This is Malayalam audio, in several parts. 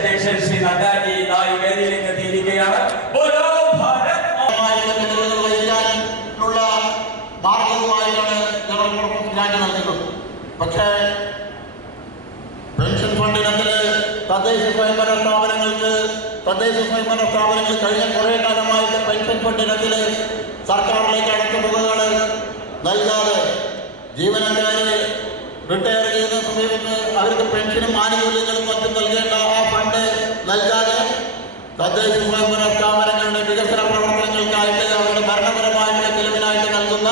അധ്യക്ഷൻ ശ്രീ നദ്ദാജി നായി വേദിയിലേക്ക് എത്തിയിരിക്കുകയാണ്. ഭാരതവുമായാണ് ജനറൽ പർപ്പസ് ഗ്രാന്റ് നൽകുന്നത്. പക്ഷേ പെൻഷൻ ഫണ്ടിനത്തില് തദ്ദേശ സ്വയംഭരണ സ്ഥാപനങ്ങൾ കഴിഞ്ഞ കുറേ കാലമായിട്ട് പെൻഷൻ ഫണ്ടിനത്തില് സർക്കാരിലേക്ക് അടച്ച തുകകൾ നൽകാതെ ജീവനക്കാരെ റിട്ടയർ ചെയ്യുന്ന സമയത്ത് അവർക്ക് പെൻഷനും ആനുകൂല്യങ്ങളും മറ്റും നൽകേണ്ട ആ ഫണ്ട് നൽകാതെ തദ്ദേശ സ്വയംഭരണ സ്ഥാപനങ്ങളുടെ വികസന പ്രവർത്തനങ്ങൾക്കായിട്ട് അവരുടെ ഭരണപരമായിട്ടുള്ള ചെലവിനായിട്ട് നൽകുന്ന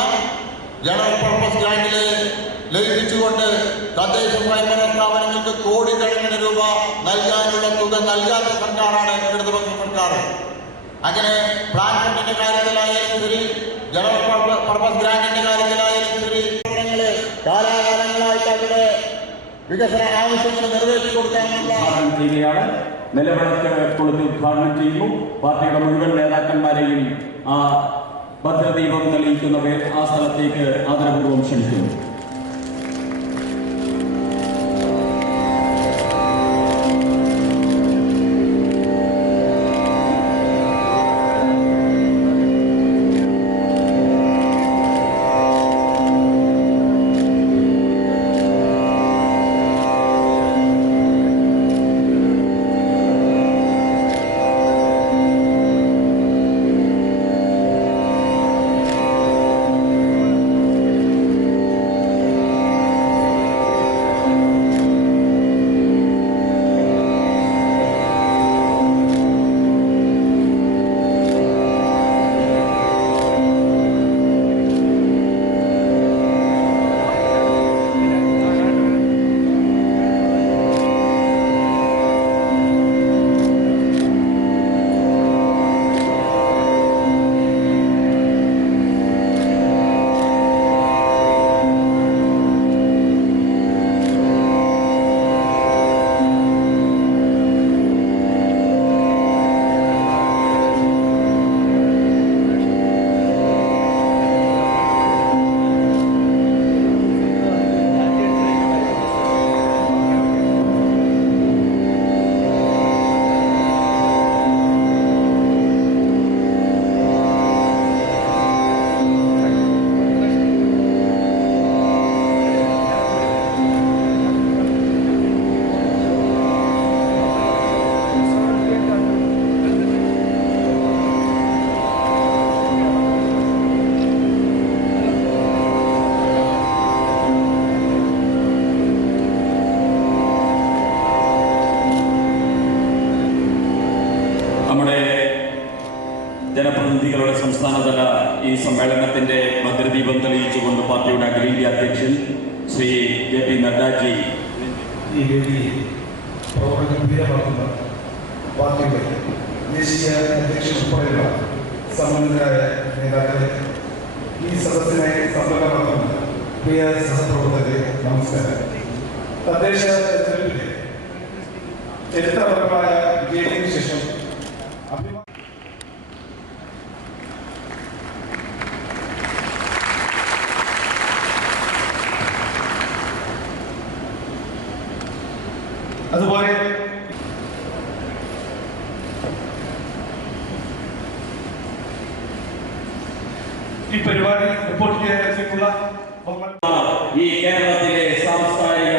ജനറൽ പർപ്പസ് ഗ്രാന്റില് ലയിപ്പിച്ചുകൊണ്ട് തദ്ദേശ സ്വയംഭരണ സ്ഥാപനങ്ങൾക്ക് കോടിക്കണക്കിന് രൂപ നൽകാനുള്ള തുക നൽകാത്ത സർക്കാരാണ് ഇടതുപക്ഷ സർക്കാർ. അങ്ങനെ പ്ലാൻ ഫണ്ടിന്റെ കാര്യത്തിലായാലും ശരി, ജനറൽ പർപ്പസ് ഗ്രാന്റിന്റെ കാര്യത്തിലായാലും ശരി, കാലാകാലങ്ങളായിട്ട് അവരുടെ വികസന ആവശ്യങ്ങൾ നിറവേറ്റി കൊടുക്കാനുള്ള നിലവിളക്ക് കൊളുത്തി ഉദ്ഘാടനം ചെയ്യുന്നു. പാർട്ടിയുടെ മുഴുവൻ നേതാക്കന്മാരെയും ആ ഭദ്രദീപം തെളിയിക്കുന്നവർ ആ സ്ഥലത്തേക്ക് ആദരപൂർവ്വം ക്ഷണിക്കുന്നു. ജനപ്രതിനിധികളുടെ സംസ്ഥാനതല ഈ സമ്മേളനത്തിന്റെ ഭദ്രദീപം തെളിയിച്ചുകൊണ്ട് പാർട്ടിയുടെ അഖിലേന്ത്യാ അധ്യക്ഷൻ ശ്രീ ജെ.പി. നദ്ദാജി ഈ വേദിയിൽ പ്രവർത്തനീയമാക്കുന്ന പാർട്ടിയുടെ ദേശീയ അധ്യക്ഷൻ ഉൾപ്പെടെയുള്ള സമ്മന്നരായ നേതാക്കളെ, ഈ സദസ്സിനെ സമ്പന്നമാക്കുന്ന പ്രിയ സഹപ്രവർത്തകരെ നമസ്കാരം. തദ്ദേശ തെരഞ്ഞെടുപ്പിലെ ചരിത്രപരമായ വിജയത്തിന് ശേഷം അതുപോലെ ഈ പരിപാടി റിപ്പോർട്ട് ചെയ്യാനുള്ള ഈ കേരളത്തിലെ സാംസ്കാരിക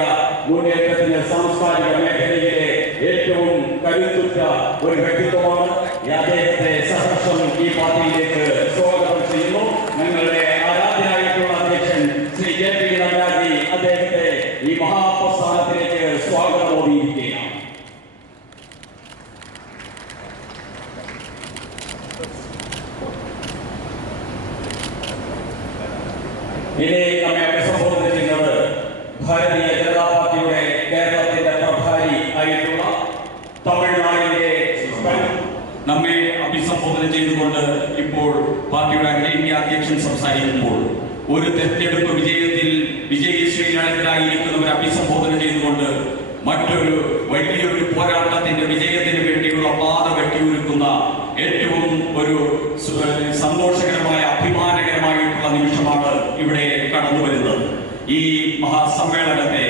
മുന്നേറ്റത്തിന് സാംസ്കാരിക മേഖലയിലെ ഏറ്റവും കരുത്തുറ്റ ഒരു വ്യക്തിത്വമാണ്. അദ്ദേഹത്തെ സഹർഷം ഈ പാർട്ടിയിലേക്ക് സ്വാഗതം ചെയ്യുന്നു. ഞങ്ങളുടെ ആരാധ്യനായിട്ടുള്ള അധ്യക്ഷൻ ശ്രീ ജെ.പി. നദ്ദാജി അദ്ദേഹത്തെ ഈ മഹാപ്രസ്ഥാനത്തിലേക്ക് സ്വാഗതം ഓടിയിരിക്കുകയാണ്. ഇനി നമ്മെ അഭിസംബോധന ചെയ്യുന്നത് ഭാരതീയ ജനതാ പാർട്ടിയുടെ കേരളത്തിന്റെ പ്രഭാരി ആയിട്ടുള്ള തമിഴ്നാടിന്റെ നമ്മെ അഭിസംബോധന ചെയ്തുകൊണ്ട് ഇപ്പോൾ പാർട്ടിയുടെ അഖിലേന്ത്യാ അധ്യക്ഷൻ സംസാരിക്കുമ്പോൾ ഒരു തെരഞ്ഞെടുപ്പ് വിജയത്തിൽ വിജയശ്രീലായിരിക്കുന്നവരെ അഭിസംബോധന ചെയ്തുകൊണ്ട് മറ്റൊരു വലിയൊരു പോരാട്ടത്തിന്റെ വിജയത്തിന് വേണ്ടിയുള്ള പാത വെട്ടിയൊരുക്കുന്ന ഏറ്റവും ഒരു സന്തോഷകരമായ അഭിമാനകരമായിട്ടുള്ള നിമിഷമാണ് ഇവിടെ കടന്നു വരുന്നത്. ഈ മഹാസമ്മേളനത്തെ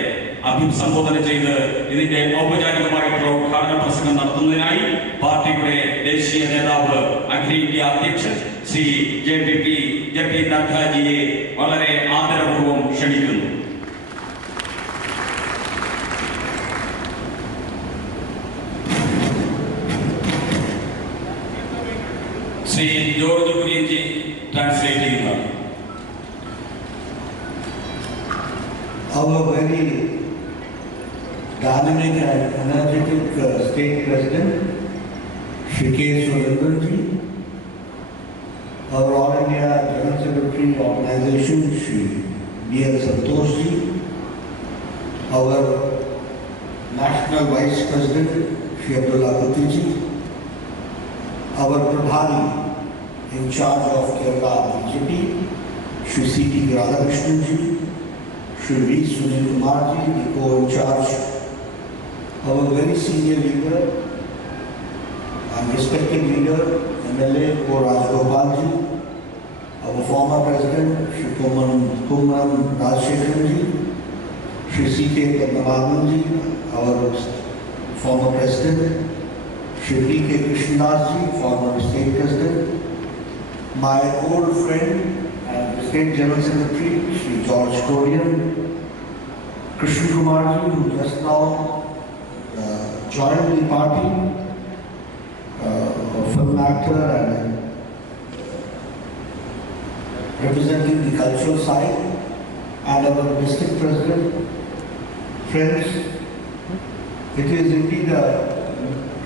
അഭിസംബോധന ചെയ്ത് ഇതിന്റെ ഔപചാരികമായിട്ടുള്ള ഉദ്ഘാടന പ്രസംഗം നടത്തുന്നതിനായി പാർട്ടിയുടെ ദേശീയ നേതാവ് അഖിലേന്ത്യാ അധ്യക്ഷൻ ശ്രീ ജെ.പി. നദ്ദാജിയെ വളരെ ആദരപൂർവ്വം ക്ഷണിക്കുന്നു. ശ്രീ ജോർജ് കുര്യൻജി ട്രാൻസ്ലേറ്റ് ചെയ്യുന്നതാണ്. Our very dynamic and energetic state president, Shri K. Surendran-ji, our All India General Secretary Organization, Shri B.L. Santosh-ji, our National Vice President, Shri Abdullah Bhatti-ji, our Prabhari in charge of Kerala BJP, Shri C.T. Radhakrishnan-ji, Shri V. Sunil Kumar-ji, the co-in-charge, our very senior leader and respected leader, MLA K. Rajagopal-ji, our former president, Shri Kumran Rajshekharan-ji, Shri C.K. Padmanabhan-ji, our former president, Shri D.K. Krishnadas-ji, former state president, my old friend and State General Secretary, Shri George Corian, Krishna Kumar-ji, who just now joined the party, a film actor and representing the cultural side, and our district president. Friends, it is indeed a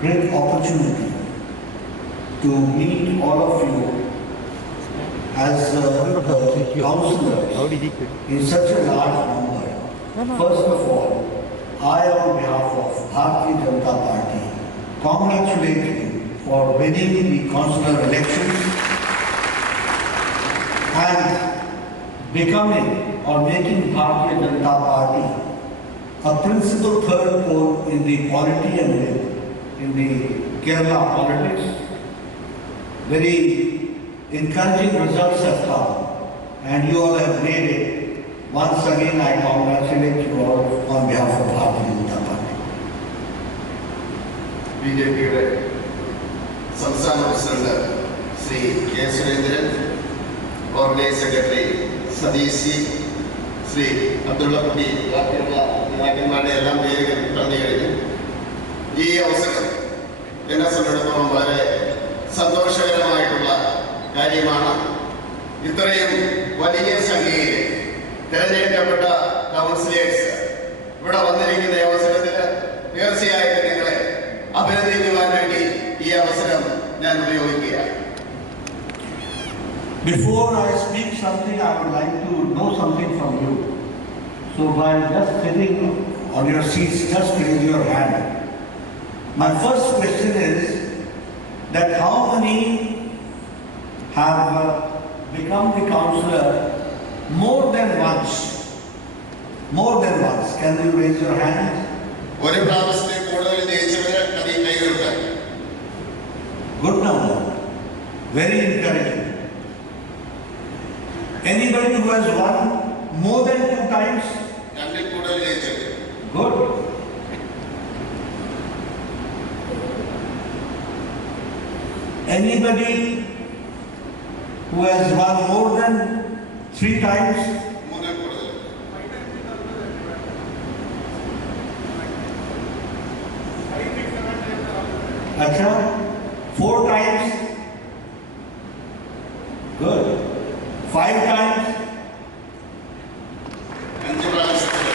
great opportunity to meet all of you as councillors in such a large number. First of all, I, on behalf of Bharatiya Janata Party, congratulate you for winning the councillor elections and becoming or making Bharatiya Janata Party a principal third pole in the polity and in the Kerala politics. Very encouraging results have come and you all have made it. Once again, I congratulate you all on behalf of Bharatiya Janata Party. BJP സംസ്ഥാന president Shri K Surendran, organise secretary Satheesh, Shri Abdulla Kutty, ബാക്കിയുള്ള നേതാക്കന്മാരുടെ എല്ലാം പേരുകൾ പറഞ്ഞു കഴിഞ്ഞു. ഈ അവസരം എന്നെ സംബന്ധിച്ചിടത്തോളം വളരെ സന്തോഷകരമായിട്ടുള്ള കാര്യമാണ്. ഇത്രയും വലിയ സംഖ്യയിൽ തിരഞ്ഞെടുക്കപ്പെട്ട കൗൺസിലേഴ്സ് ഇവിടെ വന്നിരിക്കുന്ന അവസരത്തിൽ തീർച്ചയായിട്ടും നിങ്ങളെ അഭിനന്ദിക്കുവാൻ വേണ്ടി ഈ അവസരം ഞാൻ ഉപയോഗിക്കുകയാണ്. Before I speak something, I would like to know something from you. So while just sitting on your seats, just raise your hand. My first question is that how many have become the councillor more than once? More than once. Can you raise your hand? ഒരു പ്രാവശ്യത്തെ കൂടുതൽ ജയിച്ചവരെ കൈ ഉയർത്താൻ. Good number. Very encouraging. Anybody who has won more than 2 times? രണ്ടിൽ കൂടുതൽ ജയിച്ചത്. Good. Anybody who has won more than 3 times? മൂന്നിൽ കൂടുതൽ. Acha? 4 times? Good. 5 times? 5 പ്രാവശ്യത്തിൽ.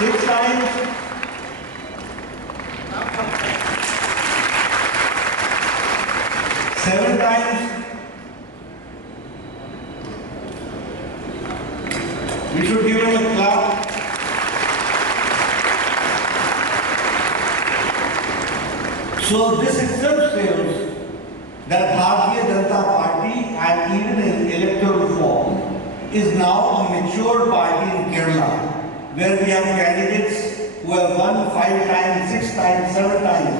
6 times? 7 times? We should give him a clap. So this itself shows that Bharatiya Janata Party, and even in electoral form, is now a mature party in Kerala, where we have candidates who have won 5 times, 6 times, 7 times,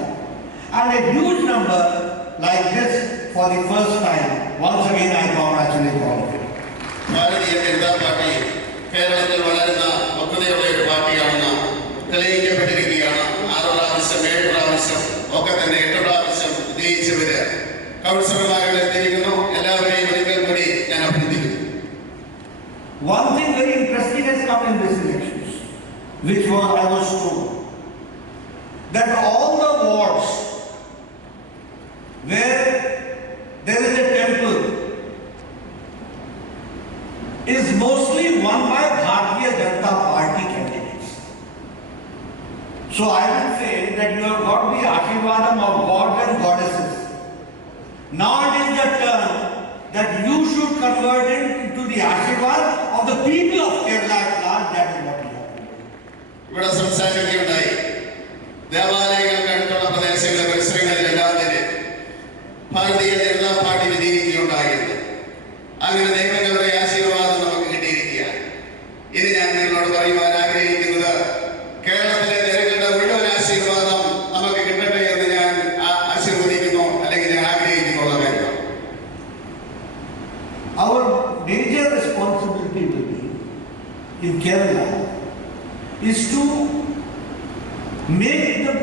and a huge number like this for the first time. Once again, I congratulate all of you. Bharatiya Janata party കേരളത്തിൽ വളരുന്ന പക്വതയുള്ള ഒരു പാർട്ടിയാണെന്ന് തെളിയിക്കപ്പെട്ടിരിക്കുകയാണ്. which I was told that all the wards where there is a temple is mostly won by Bharatiya Janata Party candidates. So I will say that you have got the Ashirvadam of gods and goddesses. Now it is the turn that you should convert it into the Ashirvad of the people of Kerala at large. That is what you have to do. ഇവിടെ സംസാരിക്കുകയുണ്ടായി ദേവാലയങ്ങൾക്ക് അടുത്തുള്ള പ്രദേശങ്ങളിലെ പരിസരങ്ങളിലെല്ലാം തന്നെ ഭാരതീയ ജനതാ പാർട്ടി വിജയിക്കുകയുണ്ടായിരുന്നു. അങ്ങനെ ദൈവങ്ങളുടെ ആശീർവാദം നമുക്ക് കിട്ടിയിരിക്കുകയാണ്. ഇനി ഞാൻ നിങ്ങളോട് പറയുവാൻ ആഗ്രഹിക്കുന്നത് കേരളത്തിലെ ജനങ്ങളുടെ മുഴുവൻ ആശീർവാദം നമുക്ക് കിട്ടട്ടെ എന്ന് ഞാൻ ആശീർവദിക്കുന്നു, അല്ലെങ്കിൽ ഞാൻ ആഗ്രഹിക്കുന്നുള്ള കാര്യമാണ്. Our major responsibility will be in Kerala is to make the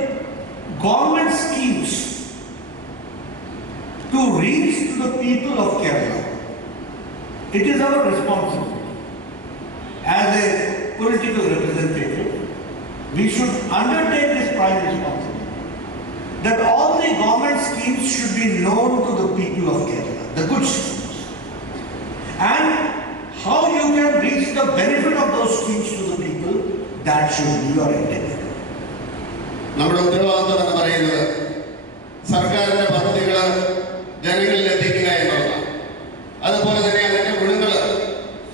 government schemes to reach to the people of Kerala. It is our responsibility. As a political representative, we should undertake this prime responsibility. That all the government schemes should be known to the people of Kerala, the good schemes. And how you can reach the benefit of those schemes to the people, that should be your endeavor. നമ്മുടെ ഉത്തരവാദിത്വം എന്ന് പറയുന്നത് സർക്കാരിന്റെ പദ്ധതികൾ ജനങ്ങളിൽ എത്തിക്കുക എന്നുള്ളതാണ്. അതുപോലെ തന്നെ അതിന്റെ ഗുണങ്ങൾ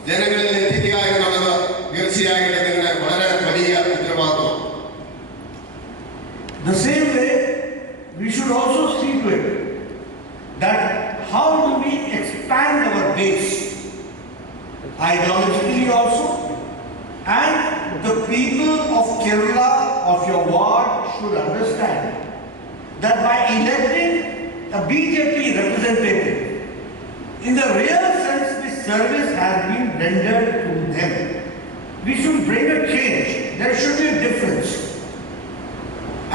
ജനങ്ങളിൽ എത്തിക്കുക എന്നുള്ളത് തീർച്ചയായിട്ടും നിങ്ങളുടെ വളരെ വലിയ ഉത്തരവാദിത്വമാണ്. The same way, we should also see to it that how do we expand our base ideologically also, and the people of Kerala, of your ward, should understand that by electing a BJP representative, in the real sense, this service has been rendered to them. We should bring a change. There should be a difference.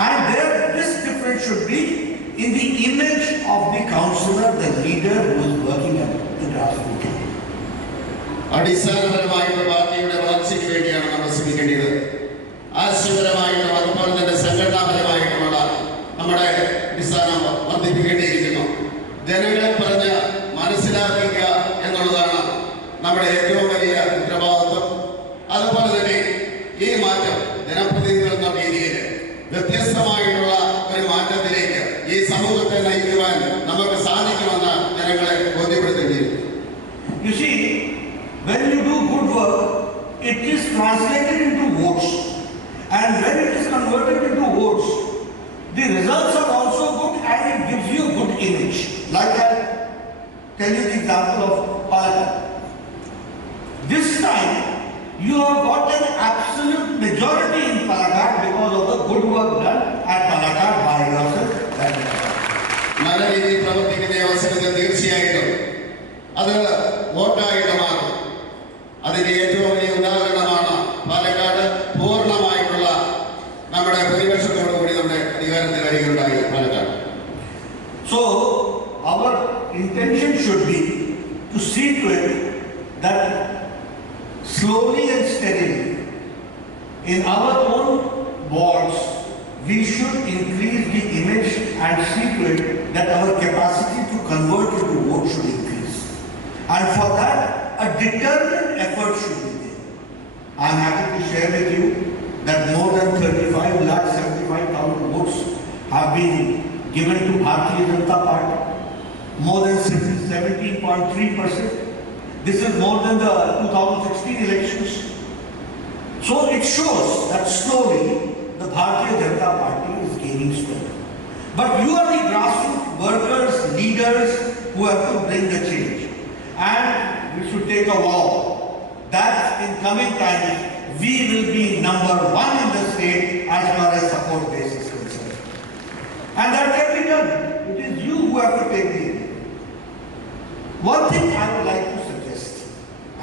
And this difference should be in the image of the councillor, the leader who is working at the grassroots level. അടിസ്ഥാനപരമായിട്ട് പാർട്ടിയുടെ വളർച്ചയ്ക്ക് വേണ്ടിയാണ് നമ്മൾ ശ്രമിക്കേണ്ടത്. ആശയപരമായിട്ടും അതുപോലെ തന്നെ സംഘടനാപരമായിട്ടുമുള്ള നമ്മുടെ അടിസ്ഥാനം വർദ്ധിപ്പിക്കേണ്ടിയിരിക്കുന്നു. ജനങ്ങളെ പറഞ്ഞ് മനസ്സിലാക്കുക എന്നുള്ളതാണ് നമ്മുടെ ഏറ്റവും വലിയ ഉത്തരവാദിത്വം. അതുപോലെ തന്നെ ഈ മാറ്റം ജനപ്രതിനിധികൾ എന്ന രീതിയിൽ വ്യത്യസ്തമായിട്ടുള്ള ഒരു മാറ്റത്തിലേക്ക് ഈ സമൂഹത്തെ നയിക്കുവാൻ നമുക്ക് സാധിക്കുമെന്ന് ജനങ്ങളെ ബോധ്യപ്പെടുത്തേണ്ടിയിരിക്കുന്നു. You see, when you do good work, it is translated into votes. And when it is converted into votes, the results are also good and it gives you a good image. Like I tell you the example of Palakkad. This time, you have got an absolute majority in Palakkad because of the good work done at Palakkad by yourself. നല്ല രീതിയിൽ പ്രവർത്തിക്കുന്ന അവസരത്തിൽ തീർച്ചയായിട്ടും അത് വോട്ടായിട്ട് മാറും. അതിന്റെ ഏറ്റവും വലിയ ഉദാഹരണമാണ് പാലക്കാട് പൂർണ്ണമായിട്ടുള്ള നമ്മുടെ പ്രതിപക്ഷത്തോടു കൂടി നമ്മുടെ അധികാരത്തിൽ വരികയുണ്ടായി Palakkad. So, our intention should be to see to it that slowly and steadily in our own wards, we should increase the image and see to it that our capacity to convert into vote should increase. And for that, a determined effort should be there. I am happy to share with you that more than 35,75,000 votes have been given to Bharatiya Janata Party. More than 17.3%. This is more than the 2016 elections. So it shows that slowly the Bharatiya Janata Party is gaining strength. But you are the grassroots workers, leaders who have to bring the change. And we should take a vow that in coming times we will be number one in the state as far as support base is concerned. And that can be done. It is you who have to take the lead. One thing I would like to suggest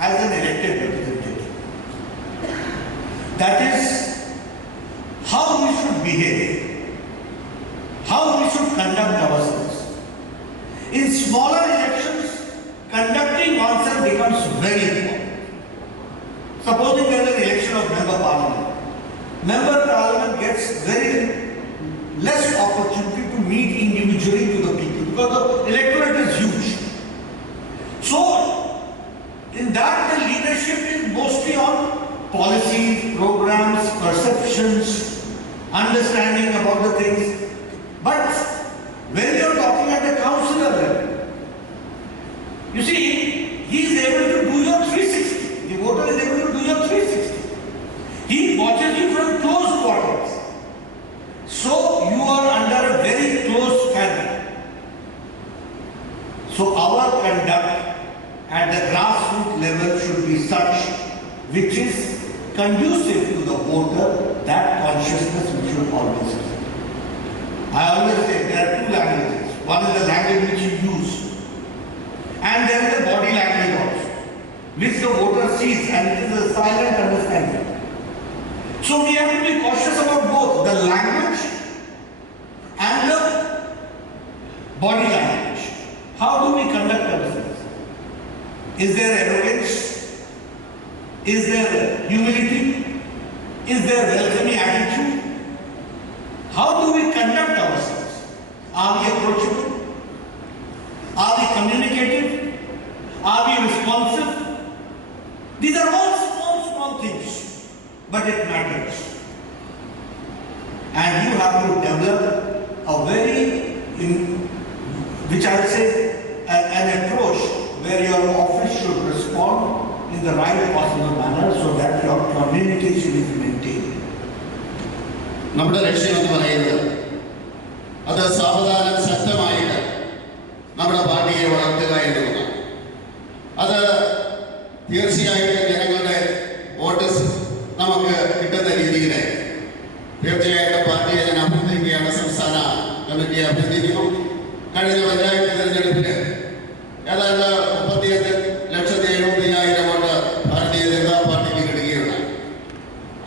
as an elected representative, that is how we should behave, how we should conduct ourselves. In smaller elections, conducting oneself becomes very important. Supposing there is an election of member parliament, member parliament gets very less opportunity to meet individually to the people because the electorate is huge. So, in that the leadership is mostly on policies, programs, perceptions, understanding about the things. But when you are talking at the councillor level, you see, he is able to do your 360. The voter is able to do your 360. He watches you from close quarters. So you are under a very close scan. So our conduct at the grassroots level should be such which is conducive to the voter, that consciousness we should always have. I always say there are two languages. One is the language which you use, and there is the body language also, which the voter sees, and it is a silent understanding. So we have to be cautious about both the language and the body language. How do we conduct ourselves? Is there arrogance? Is there humility? Is there welcoming attitude? How do we conduct ourselves? Are we approachable? Are we communicative? Are we responsive? These are all small things, but it matters. And you have to develop a very, which I would say, an approach where your office should respond in the right possible manner so that your communication is maintained. നമ്മുടെ ലക്ഷ്യം എന്ന് പറയുന്നത് അത് സാവധാനം ശക്തമായിട്ട് നമ്മുടെ പാർട്ടിയെ വളർത്തുക എന്നുള്ളതാണ്. അത് തീർച്ചയായിട്ടും ജനങ്ങളുടെ വോട്ട് നമുക്ക് കിട്ടുന്ന രീതിയിൽ തീർച്ചയായിട്ടും പാർട്ടിയെ ഞാൻ അഭ്യർത്ഥിക്കുകയാണ്. സംസ്ഥാന കമ്മിറ്റിയെ അഭ്യർത്ഥിക്കുന്നു. കഴിഞ്ഞ പഞ്ചായത്ത് തിരഞ്ഞെടുപ്പിൽ ഏതാണ്ട് 35,70,000 വോട്ട് ഭാരതീയ ജനതാ പാർട്ടിക്ക് കിട്ടുകയുണ്ടായി.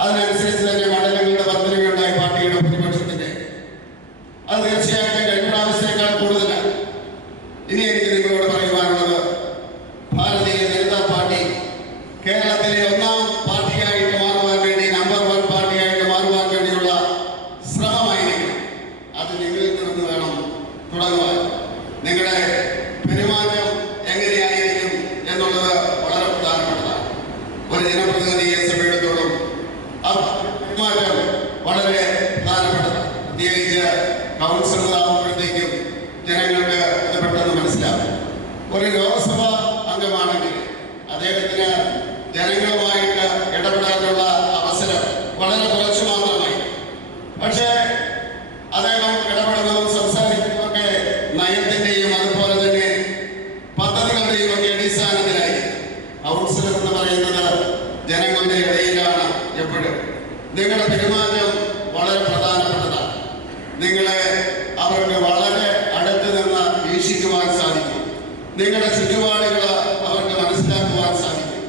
അതിനനുസരിച്ച് തന്നെ മണ്ഡലങ്ങളുടെ വർധനയുണ്ടായി പാർട്ടിയുടെ ഭൂരിപക്ഷത്തിന്റെ. അത് തീർച്ചയായിട്ടും കഴിഞ്ഞ പ്രാവശ്യത്തേക്കാൾ കൂടുതലാണ്. ഇനി എനിക്ക് നിങ്ങളോട് പറയുവാനുള്ളത്, ഭാരതീയ ജനതാ പാർട്ടി കേരളത്തിലെ ഒന്നാം പാർട്ടിയായിട്ട് മാറുവാൻ വേണ്ടി, നമ്പർ 1 പാർട്ടിയായിട്ട് മാറുവാൻ വേണ്ടിയുള്ള ശ്രമമായിരിക്കും. അത് നിങ്ങളിൽ നിന്ന് വേണം തുടങ്ങുവാൻ. നിങ്ങളുടെ പെരുമാറ്റം എങ്ങനെയായിരിക്കും എന്നുള്ളത് വളരെ പ്രധാനപ്പെട്ടതാണ്. ഒരു ജനപ്രതിനിധിയെ സംബന്ധിച്ചിടത്തോളം ആ പെരുമാറ്റം വളരെ പ്രധാനപ്പെട്ടതാണ്. പ്രത്യേകിച്ച് കൗൺസിലറാകുമ്പോഴത്തേക്കും ജനങ്ങൾക്ക് ഇത് പെട്ടെന്ന് മനസ്സിലാവും. ഒരു ലോക്സഭാ അംഗമാണെങ്കിൽ അദ്ദേഹത്തിന് ജനങ്ങളുമായിട്ട് ഇടപെടാനുള്ള അവസരം വളരെ കുറച്ച് മാത്രമായി. പക്ഷേ അദ്ദേഹം ഇടപെടുന്നതും സംസാരിക്കുന്നതൊക്കെ നയത്തിന്റെയും അതുപോലെ തന്നെ പദ്ധതികളുടെയും ഒക്കെ അടിസ്ഥാനത്തിലായി. കൗൺസിലർ എന്ന് പറയുന്നത് ജനങ്ങളുടെ ഇടയിലാണ് എപ്പോഴും. നിങ്ങളുടെ പെരുമാറ്റം വളരെ പ്രധാനപ്പെട്ടതാണ്. നിങ്ങളെ അവർക്ക് വളരെ അടുത്ത് നിന്ന് വീക്ഷിക്കുവാൻ സാധിക്കും. നിങ്ങളുടെ ചുറ്റുപാടുകൾ അവർക്ക് മനസ്സിലാക്കുവാൻ സാധിക്കും.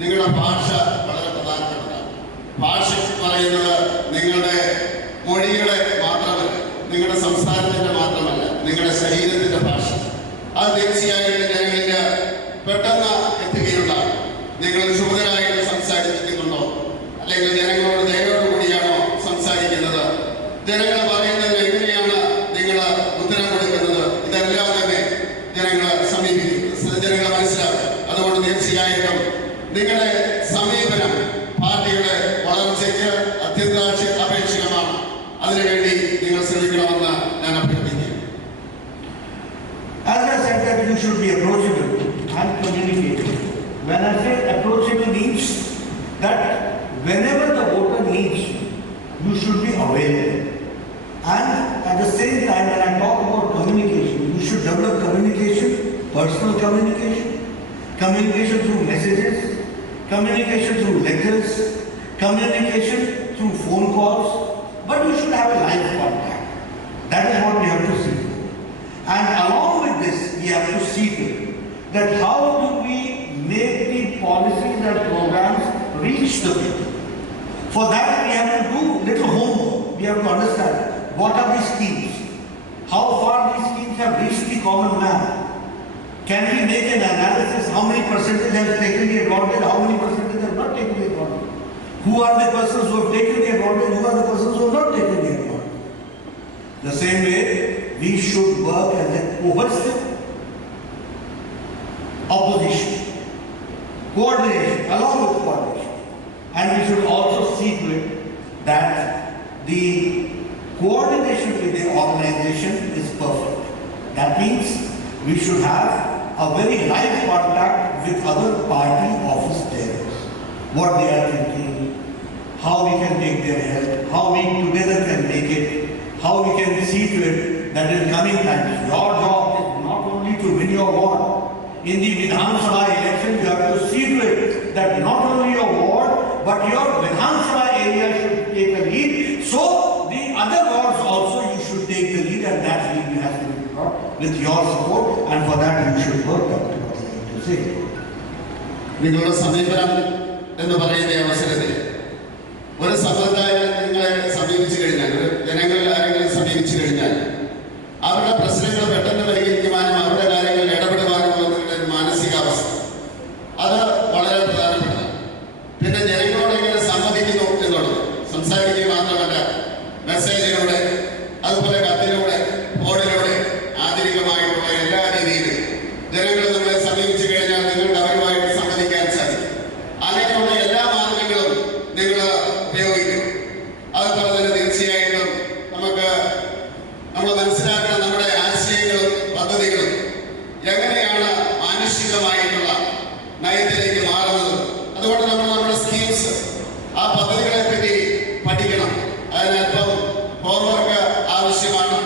നിങ്ങളുടെ ഭാഷ വളരെ പ്രധാനപ്പെട്ടതാണ്. ഭാഷ പറയുന്നത് നിങ്ങളുടെ മൊഴിയുടെ മാത്രമല്ല, നിങ്ങളുടെ സംസാരത്തിന്റെ മാത്രമല്ല, നിങ്ങളുടെ ശരീരത്തിന്റെ ഭാഷ. അത് തീർച്ചയായിട്ടും ജനങ്ങൾക്ക് പെട്ടെന്ന് എത്തുകയുണ്ടാകും. നിങ്ങൾ ശുഭകരായിട്ട് സംസാരിക്കുന്നുണ്ടോ, അല്ലെങ്കിൽ ജനങ്ങളോട് ദയോടുകൂടിയാണോ സംസാരിക്കുന്നത്, ജനങ്ങൾ പറയുന്നതിന് എങ്ങനെയാണ് നിങ്ങൾ ഉത്തരം കൊടുക്കുന്നത്, ഇതെല്ലാം തന്നെ ജനങ്ങൾ സമീപിക്കും, ജനങ്ങൾ മനസ്സിലാക്കും. അതുകൊണ്ട് തീർച്ചയായിട്ടും നിങ്ങളുടെ സമീപനം പാർട്ടിയുടെ വളർച്ചയ്ക്ക് അത്യന്താപേക്ഷിതമാണ്. അതിനുവേണ്ടി നിങ്ങൾ ശ്രമിക്കണമെന്ന് ഞാൻ അഭ്യർത്ഥിക്കുന്നു. As I said that you should be approachable and communicative. When I say approachable means that whenever the voter needs you, you should be available. And at the same time, when I talk about communication, you should develop communication, personal communication, communication through messages, communication through letters, communication through phone calls, but you should have a live contact. That is what we have to see. And along with this, we have to see that how do we make the policies and programs reach the people. For that, we have to do little homework. We have to understand what are these schemes, how far these schemes have reached the common man. Can we make an analysis how many percentage have taken the advantage, how many percentage have not taken the advantage? Who are the persons who have taken the advantage? Who are the persons who have not taken the advantage? The same way, we should work as a cohesive opposition, coordination, along with coordination. And we should also see to it that the coordination with the organization is perfect. That means we should have a very live contact with other party office bearers. What they are thinking, how we can take their help, how we together can make it, how we can see to it that in coming times, your job is not only to win your ward. In the Vidhan Sabha election, you have to see to it that not only your ward, but your Vidhan Sabha area should take a lead. So the other wards also you should take the lead, and that lead has to be brought with your support, and for that you should work. That's what I need to say. നിങ്ങളുടെ സമീപനം എന്ന് പറയുന്ന അവസരത്തിൽ ഒരു സമുദായം നിങ്ങളെ സമീപിച്ചു കഴിഞ്ഞാൽ, ഒരു ജനങ്ങളിൽ ആരെങ്കിലും സമീപിച്ചു കഴിഞ്ഞാൽ അവരുടെ പ്രശ്നങ്ങൾ പെട്ടെന്ന് പരിഹരിക്കുവാനും അവരുടെ കാര്യങ്ങളിൽ ഇടപെടുവാനുമുള്ള നിങ്ങളുടെ ഒരു മാനസികാവസ്ഥ, അത് വളരെ പ്രധാനപ്പെട്ടതാണ്. പിന്നെ ജനങ്ങളോട് എങ്ങനെ സംവദിക്കുന്നു എന്നുള്ളത്, സംസാരിക്കുക മാത്രമല്ല, മെസ്സേജിലൂടെ, അതുപോലെ കത്തിലൂടെ, ഫോണിലൂടെ, ആന്തരികമായിട്ടുള്ള എല്ലാ രീതിയിലും ജനങ്ങൾ നമ്മളെ സമീപിച്ചു കഴിഞ്ഞാൽ നിങ്ങൾക്ക് അവരുമായിട്ട് സംവദിക്കാൻ സാധിക്കും. അങ്ങനെയുള്ള എല്ലാ മാർഗങ്ങളും നിങ്ങൾ ഉപയോഗിക്കും. അതുപോലെ തന്നെ തീർച്ചയായിട്ടും നമ്മൾ മനസ്സിലാക്കണം, നമ്മുടെ ആശയങ്ങളും പദ്ധതികളും എങ്ങനെയാണ് മാനുഷികമായിട്ടുള്ള നയത്തിലേക്ക് മാറുന്നത്. അതുകൊണ്ട് നമ്മൾ നമ്മുടെ സ്കീംസ്, ആ പദ്ധതികളെ പറ്റി പഠിക്കണം. അതിനല്പം ഹോംവർക്ക് ആവശ്യമാണ്.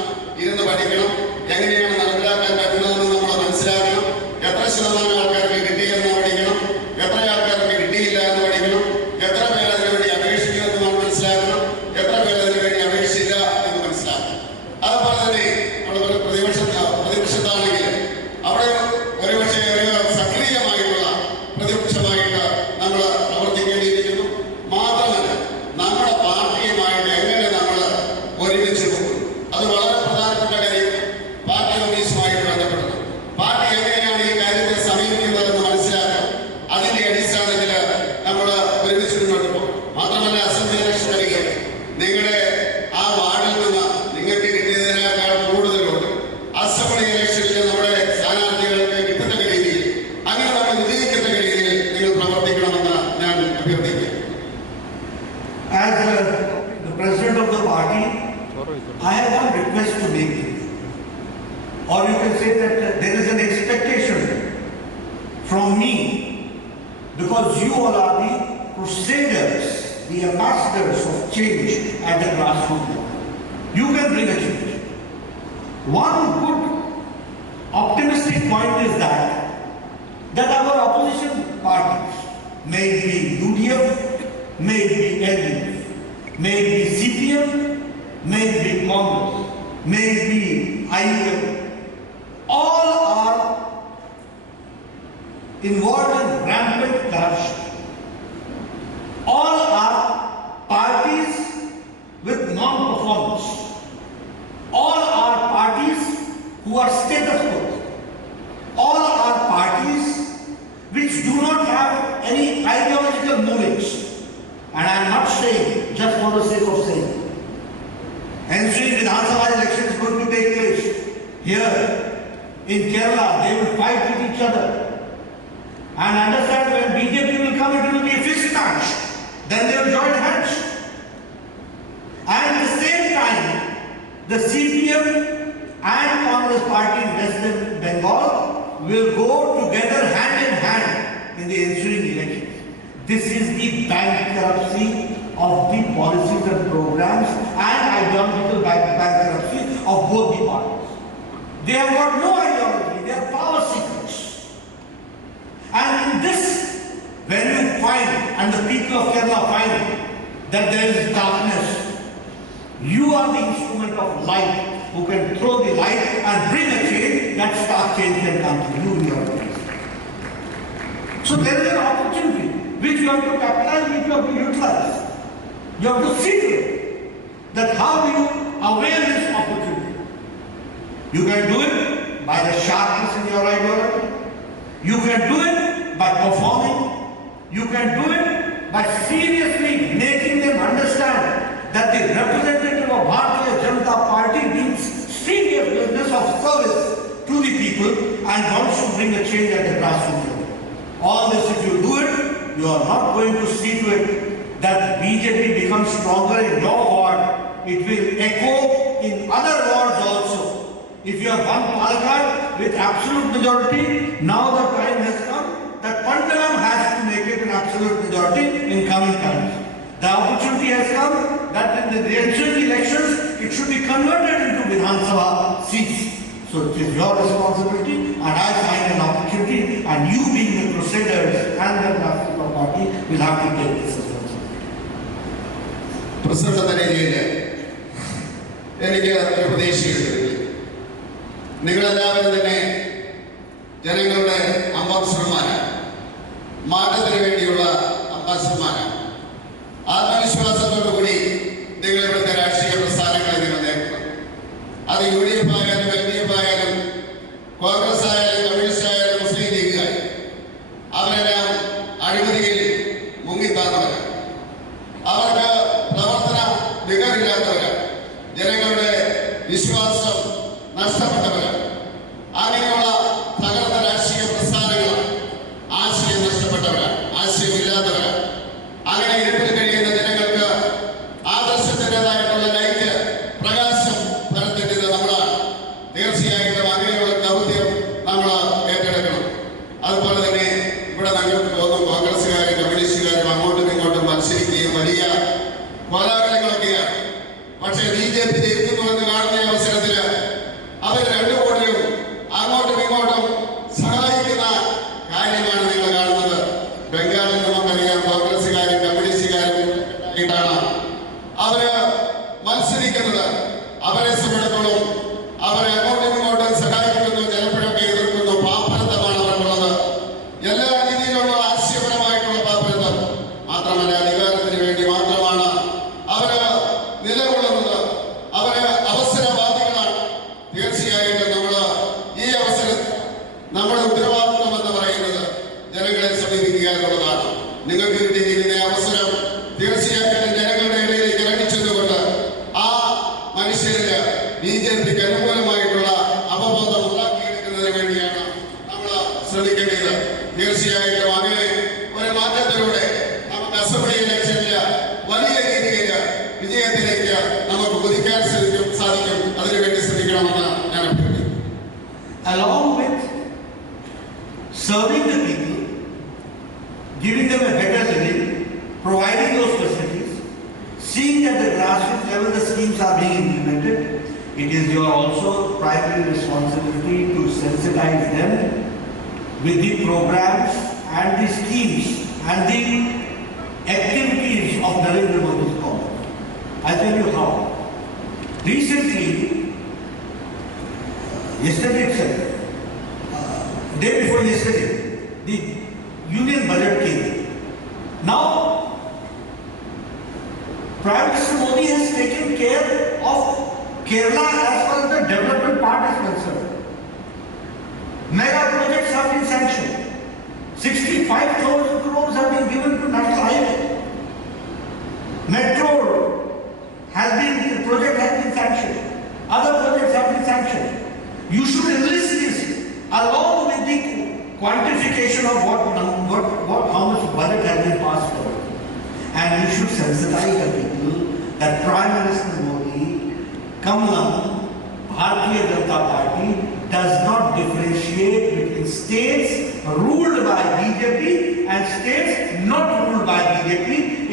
ഇരുന്ന് പഠിക്കണം. എങ്ങനെയാണ് നടപ്പിലാക്കാൻ പറ്റുന്നതെന്ന് നമ്മൾ മനസ്സിലാക്കണം. എത്ര ശതമാനം ആൾക്കാർക്ക് കിട്ടിയെന്ന് പഠിക്കണം, എത്ര ആൾക്കാർക്ക് കിട്ടിയില്ല എന്ന് പഠിക്കണം, എത്ര പേർ അതിനു വേണ്ടി അപേക്ഷിക്കുമെന്ന് നമ്മൾ മനസ്സിലാക്കണം, എത്ര പേർ അതിനു വേണ്ടി അപേക്ഷിച്ചില്ല എന്ന് മനസ്സിലാക്കണം. അതുപോലെ തന്നെ നമ്മൾ പ്രതിപക്ഷത്താണെങ്കിൽ അവിടെ ഒരുപക്ഷെ ഒരു സക്രിയമായിട്ടുള്ള പ്രതിപക്ഷമായിട്ട് നമ്മൾ പ്രവർത്തിക്കേണ്ടിയിരിക്കുന്നു. മാത്രമല്ല, നമ്മുടെ പാർട്ടിയുമായിട്ട് എങ്ങനെ നമ്മൾ ഒരുമിച്ച് പോകും, അത് വളരെ പ്രധാനപ്പെട്ട കാര്യം. പാർട്ടി ഓഫീസുമായിട്ട് ബന്ധപ്പെടുന്നു. പാർട്ടി എങ്ങനെയാണ് ഈ കാര്യത്തെ സമീപിക്കുന്നതെന്ന് മനസ്സിലാക്കാം. അതിന്റെ അടിസ്ഥാനത്തിൽ നമ്മൾ ഒരുമിച്ച് മുന്നോട്ട് പോകും. മാത്രമല്ല, അസംബ്ലി ഇലക്ഷൻ വരികയാണ്. നിങ്ങളുടെ ആ വാർഡിൽ നിന്ന് നിങ്ങൾക്ക് കിട്ടിയതിനേക്കാൾ കൂടുതലുണ്ട്. അസംബ്ലി ഇലക്ഷനിൽ നമ്മുടെ സ്ഥാനാർത്ഥികൾക്ക് കിട്ടത്തക്ക രീതിയിൽ, അങ്ങനെ നമ്മൾ വിജയിക്കത്തക്ക രീതിയിൽ നിങ്ങൾ പ്രവർത്തിക്കണമെന്ന് ഞാൻ അഭ്യർത്ഥിക്കുന്നു. As the president of the party, I have one request to make to you. Or you can say that there is an expectation from me, because you all are the crusaders, the ambassadors of change at the grassroots level. You can bring a change. One good optimistic point is that our opposition parties, may it be UDF, may it be LDF, may it be CPM, may it be Congress, may it be IUM, all are involved in rampant corruption. All are parties with non-performance. All are parties who are status quo. All are parties which do not have any ideological motives. And I am not saying just for the sake of saying. Ensuing Vidhan Sabha election is going to take place here in Kerala. They will fight with each other. And understand, when BJP will come, it will be a fixed match. Then they will join hands. And at the same time, the CPM and Congress party in West Bengal will go together hand in hand in the ensuing elections. This is the bankruptcy of the policies and programs and ideological bankruptcy of both the parties. They have got no ideology, they are power seekers. And in this, when you find, and the people of Kerala find, that there is darkness, you are the instrument of light who can throw the light and bring a change. That stark change can come to you in your place. So there is an opportunity which you have to capitalize, which you have to utilize. You have to see to it that how do you avail this opportunity. You can do it by the sharpness in your ideology. You can do it by performing. You can do it by seriously making them understand that the representative of Bharatiya Janata Party means serious business of service to the people and wants to bring a change at the grassroots level. All this, if you do it, you are not going to see to it that BJP becomes stronger in your ward. It will echo in other wards also. If you have won Palakkad with absolute majority, now the time has come that Pandalam has to make it an absolute majority in coming times. The opportunity has come that in the ensuing elections, it should be converted into Vidhan Sabha seats. So it is your responsibility, and I find an opportunity, and you being the crusaders and the National Party will have to take this responsibility. President എന്ന രീതിയിൽ എനിക്ക് ഒരു പ്രതീക്ഷയുണ്ട്. നിങ്ങളെല്ലാവരും തന്നെ ജനങ്ങളുടെ അംബാസഡർമാരാണ്, മാറ്റത്തിന് വേണ്ടിയുള്ള അംബാസഡർമാരാണ്. ആത്മവിശ്വാസത്തോടുകൂടി നിങ്ങൾ ഇവിടുത്തെ രാഷ്ട്രീയ പ്രസ്ഥാനങ്ങളെ നിങ്ങൾ നേരിടണം. അത് UDF ആയാലും LDF ആയാലും കോൺഗ്രസ് ആയാലും കമ്മ്യൂണിസ്റ്റ് ആയാലും മുസ്ലിം ലീഗ് ആയാലും അവരെല്ലാം അഴിമതിയിൽ മുങ്ങിത്താന്നവരാണ്. അവർക്ക് പ്രവർത്തന മികവില്ലാത്തവരാണ്. ജനങ്ങളുടെ വിശ്വാസം നഷ്ടപ്പെട്ടവരാണ്. അങ്ങനെയുള്ള തകർന്ന രാഷ്ട്രീയ പ്രസ്ഥാനങ്ങളാണ്. ആശയം നഷ്ടപ്പെട്ടവരാണ്, ആശയമില്ലാത്തവരാണ്. അങ്ങനെ ഇരുട്ടിൽ കഴിയുന്ന ജനങ്ങൾക്ക് ആദർശത്തിൻ്റെതായിട്ടുള്ള ലൈറ്റ് പ്രകാശം പരത്തേണ്ടത് നമ്മളാണ്. തീർച്ചയായിട്ടും അങ്ങനെയുള്ള ദൗത്യം നമ്മൾ ഏറ്റെടുക്കണം. അതുപോലെ തന്നെ ഇവിടെ ഞങ്ങൾക്ക് തോന്നും കോൺഗ്രസ്സുകാരും കമ്മ്യൂണിസ്റ്റുകാരും അങ്ങോട്ടും ഇങ്ങോട്ടും മത്സരിക്കുകയും വലിയ കോലാഹലങ്ങളൊക്കെയാണ്. പക്ഷേ BJP ജയിക്കുന്നുവെന്ന് കാണുന്ന അവസരത്തിൽ അവർ രണ്ടുകൂടിയും അങ്ങോട്ടും ഇങ്ങോട്ടും സഹായിക്കുന്ന കാര്യമാണ് നിങ്ങൾ കാണുന്നത്. ബംഗാളിൽ നമുക്കറിയാം കോൺഗ്രസ്സുകാരും കമ്മ്യൂണിസ്റ്റുകാരും ആയിട്ടാണ് അവര് മത്സരിക്കുന്നത്. അവരെ സംബന്ധിച്ചിടത്തോളം അവരെ അങ്ങോട്ടും ഇങ്ങോട്ടും സഹായിക്കുന്നു, ചിലപ്പോഴൊക്കെ എതിർക്കുന്നു. പാപ്പരത്വമാണ് അവർക്കുള്ളത്, എല്ലാ രീതിയിലുള്ള ആശയപരമായിട്ടുള്ള പാപ്പരത്വം. മാത്രമല്ല അധികാരത്തിന് വേണ്ടി മാത്രമാണ് അവര് നിലകൊള്ളുന്നത്. അവര് അവസരവാദികളാണ്. തീർച്ചയായിട്ടും ഈ അവസരത്തിൽ നമ്മുടെ ഉത്തരവാദിത്വം എന്ന് പറയുന്നത് ജനങ്ങളെ സമീപിക്കുക എന്നുള്ളതാണ്. നിങ്ങൾക്ക് കിട്ടിയിരിക്കുന്ന അവസരം തീർച്ചയായിട്ടും ജനങ്ങളുടെ ഇടയിലേക്ക് ഇറങ്ങിച്ചെന്നുകൊണ്ട് ആ മനുഷ്യരില് BJPക്ക് അനുകൂലമായിട്ടുള്ള അവബോധം ഉണ്ടാക്കിയെടുക്കുന്നതിന് വേണ്ടിയാണ് നമ്മൾ ശ്രമിക്കേണ്ടത്. തീർച്ചയായിട്ടും അങ്ങനെ ഒരു മാറ്റത്തിലൂടെ നമുക്ക് അസംബ്ലി ഇലക്ഷനിൽ വലിയ രീതിയിൽ വിജയത്തിലേക്ക് നമുക്ക് കുതിക്കാൻ സാധിക്കും. അതിനുവേണ്ടി ശ്രമിക്കണമെന്ന് ഞാൻ അഭ്യർത്ഥിക്കുന്നു. Along with serving the people, giving them a better living, providing those facilities, seeing that the grassroots level the schemes are being implemented, it is your also primary responsibility to sensitize them with the programs and the schemes and the activities of Narendra Modi's government. I'll tell you how. Recently, yesterday itself, day before yesterday, the union budget came. Now, Prime Minister Modi has taken care of Kerala as far as the development part is concerned. Mega projects have been sanctioned. 65,000 crores have been given to National Highway. Metro the project has been sanctioned. Other projects have been sanctioned. You should enlist this along with the quantification of how much budget has been passed for. And you should sensitize the people that Prime Minister Modi, Kamalam, Bharatiya Janata Party does not differentiate between states ruled by BJP and states not ruled by BJP.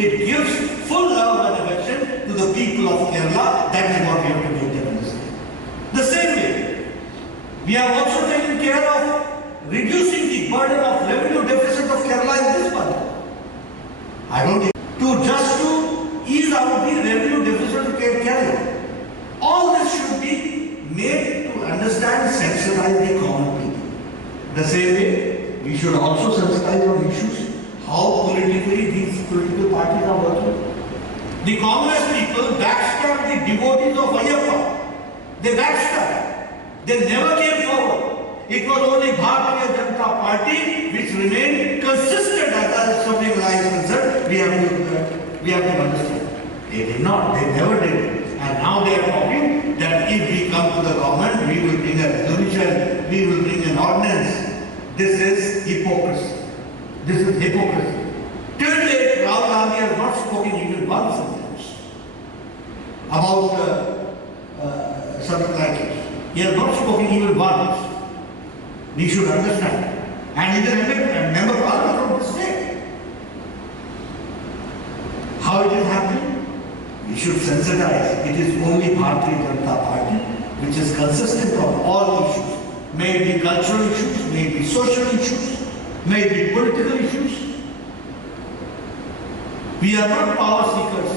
It gives full love and affection to the people of Kerala. That is what we have to make them understand. The same way, we have also taken care of reducing the burden of revenue deficit of Kerala in this budget. I don't think to ease out the revenue deficit of Kerala. All this should be made to understand and sensitize the common people. The same way, we should also sensitize on issues, how politically these political parties are working. The communist people backstab the devotees of Ayyappa. They backstab. They never came forward. It was only Bharatiya Janata Party which remained consistent as far as something like concerned we have to understand. They did not, they never did it. And now they are talking that if we come to the government, we will bring a resolution, we will bring an ordinance. This is hypocrisy. This is hypocrisy. Till date, Rahul Gandhi has not spoken even one sentence about something like it. He has not spoken even once. We should understand. And he is a member of parliament from the state. How it is happening? We should sensitize. It is only Bharatiya Janata Party which is consistent on all issues. May it be cultural issues, may it be social issues, may it be political issues. We are not power seekers.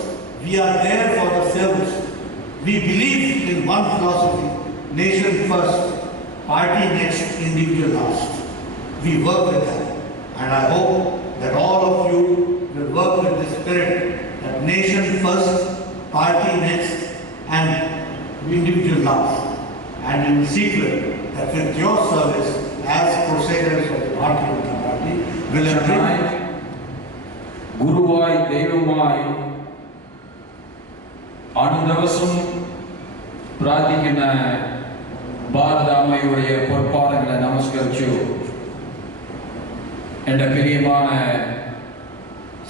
We are there for the service. We believe in one philosophy: nation first, party next, individual last. We work with that. And I hope that all of you will work with this spirit, that nation first, party next, and individual last. And you will see to it that with your service as crusaders of the Bharatiya Janata Party will improve. ഗുരുവായി ദൈവമായി അനുദിവസം പ്രാർത്ഥിക്കുന്ന ഭാരതാമ്മയുടെ പൊற்பாதங்களை நமஸ்கரிச்சு എൻ്റെ പ്രിയமான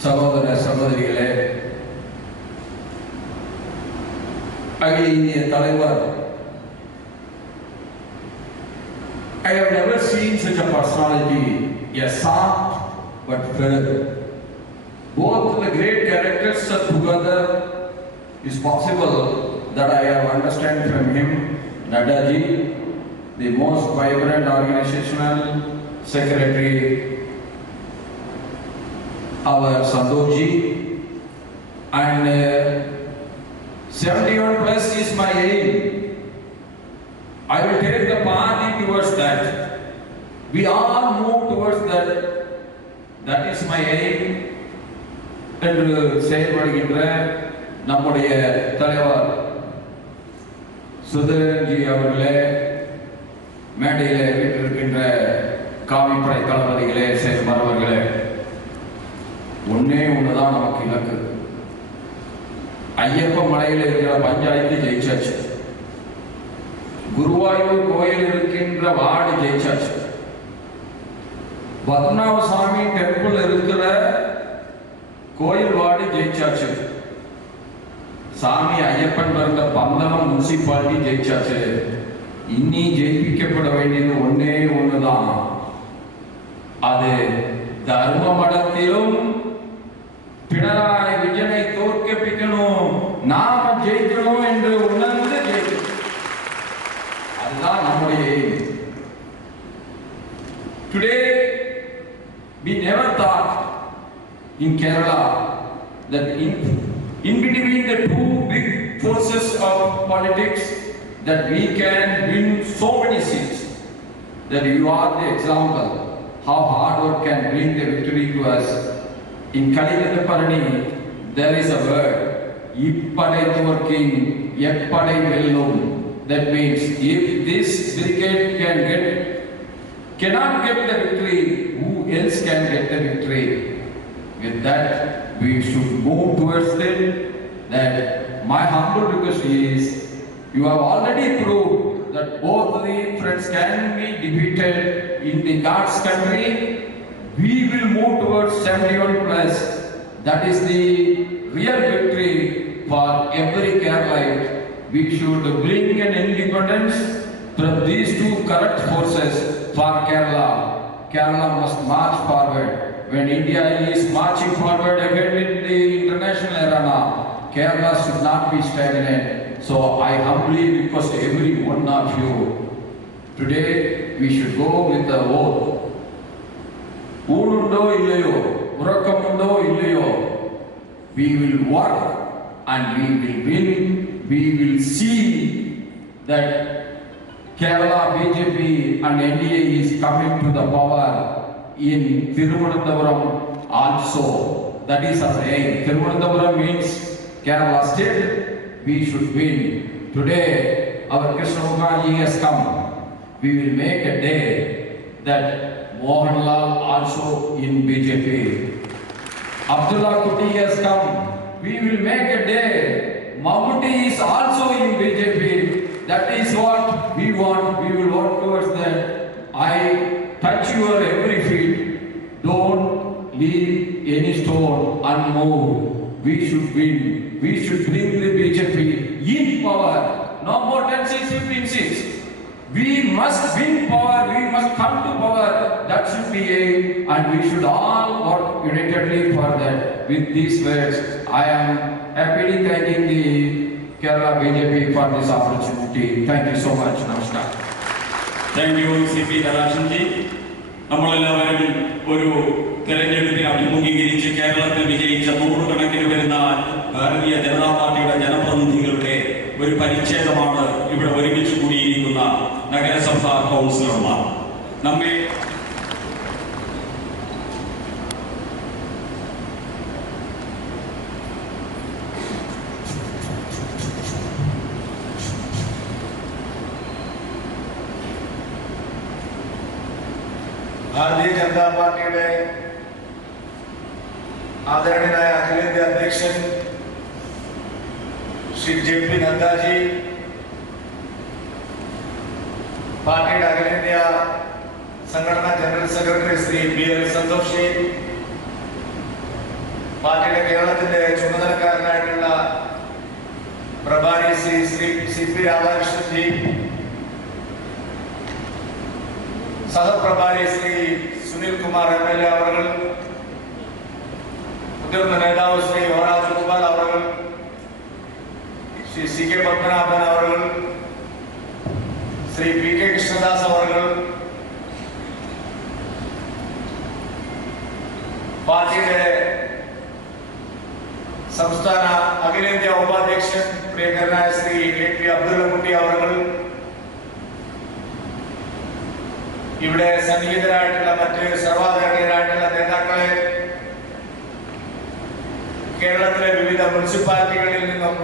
சகோதர சகோதரிகளே, அகில இந்திய தலைவர், I have never seen such a personality, a soft but firm. Both the great characters are together. Is possible that I have understand from him. Nadaji, the most vibrant organizational secretary, our Santoji, and 71 plus is my aim. I will take the party towards that. We all move towards that. That is my aim. என்று செயல்படுகின்ற நம்முடைய தலைவர் சுதரன்ஜி அவர்களே, மேடையிலே வீட்டிருக்கின்ற காவிப்படை தளபதிகளே, செயல்படுறவர்களே, ஒன்றுதான் நமக்கு இலக்கு. ஐயப்ப மலையில் இருக்கிற பஞ்சாயத்து ஜெயிச்சாச்சு, குருவாயூர் கோயில் இருக்கின்ற வார்டு ஜெயிச்சாச்சு, பத்மநாப சாமி டெம்பிள் இருக்கிற கோயில் வார்டு ஜெயிச்சாச்சு, சாமி ஐயப்பன் பிறந்த பந்தனம் முனிசிபாலிட்டி ஜெயிச்சாச்சு. இன்னி ஜெயிப்பிக்கப்பட வேண்டியது ஒன்றுதான். அது தர்ம மடத்திலும் பினராயி விஜயனை தோற்கடிக்கணும், நாம ஜெயிக்கணும் என்று உணர்ந்து ஜெயிக்கணும். அதுதான் நம்முடைய aim. Today we never thought in Kerala that in between the two big forces of politics that we can win so many seats. That you are the example how hard work can bring the victory to us. In Kaligandaparani there is a word, Ippadai Tuvarkin Eppadai Vellum. That means if this brigade cannot get the victory, who else can get the victory? With that, we should move towards it. That my humble request is, you have already proved that both the friends can be defeated in the God's country. We will move towards 71 plus. That is the real victory for every Keralite. We should bring an independence from these two corrupt forces for Kerala. Kerala must march forward. When India is marching forward ahead in the international arena, Kerala should not be stagnant. So I humbly request every one of you, today we should go with the oath. Uunundo illayo, urakkamundo illayo, we will work and we will win. We will see that Kerala BJP and NDA is coming to the power in Thiruvananthapuram also. That is our aim. Thiruvananthapuram means Kerala state. We should win. Today, our Krishna Mukherjee has come. We will make a day that Mohanlal also in BJP. Abdullah Kuti has come. We will make a day. Mammootty is also in BJP. That is what we want. We will work towards that. I touch your every feet. Don't leave any stone unmoved. We should win. We should bring the BJP in power. No more 10 seats, 15 seats. We must win power. We must come to power. That should be aim, and we should all work unitedly for that. With these words, I am happily thanking the Kerala BJP for this opportunity. Thank you so much. Namaskar. Thank you, CP Narashanji. നമ്മളെല്ലാവരും ഒരു തെരഞ്ഞെടുപ്പിനെ അഭിമുഖീകരിച്ച് കേരളത്തിൽ വിജയിച്ച നൂറുകണക്കിന് വരുന്ന ഭാരതീയ ജനതാ പാർട്ടിയുടെ ജനപ്രതിനിധികളുടെ ഒരു പരിച്ഛേദമാണ് ഇവിടെ ഒരുമിച്ച് കൂടിയിരിക്കുന്ന നഗരസഭാ കൗൺസിലർമാർ. നമ്മെ ഭാരതീയ ജനതാ പാർട്ടിയുടെ ആദരണീയനായ അഖിലേന്ത്യാ അധ്യക്ഷൻ ശ്രീ JP നദ്ദാജി, പാർട്ടിയുടെ അഖിലേന്ത്യാ സംഘടനാ general secretary Shri BL Santhosh, പാർട്ടിയുടെ കേരളത്തിന്റെ ചുമതലക്കാരനായിട്ടുള്ള പ്രഭാരി ശ്രീ CP രാധാകൃഷ്ണൻജി, സഹപ്രഭാരി ശ്രീ സുനിൽ കുമാർ MLA അവർ, മുതിർന്ന നേതാവ് ശ്രീ രാജഗോപാൽ അവർ, ശ്രീ CK പത്മനാഭൻ അവർ, ശ്രീ PK കൃഷ്ണദാസ് അവർ, പാർട്ടിയുടെ സംസ്ഥാന അഖിലേന്ത്യാ ഉപാധ്യക്ഷൻ പ്രിയങ്കരനായ ശ്രീ KP അബ്ദുള്ള കുട്ടി അവർ, ഇവിടെ സന്നിഹിതരായിട്ടുള്ള മറ്റ് സർവാധരണീയരായിട്ടുള്ള നേതാക്കളെ, കേരളത്തിലെ വിവിധ മുനിസിപ്പാലിറ്റികളിൽ നിന്നും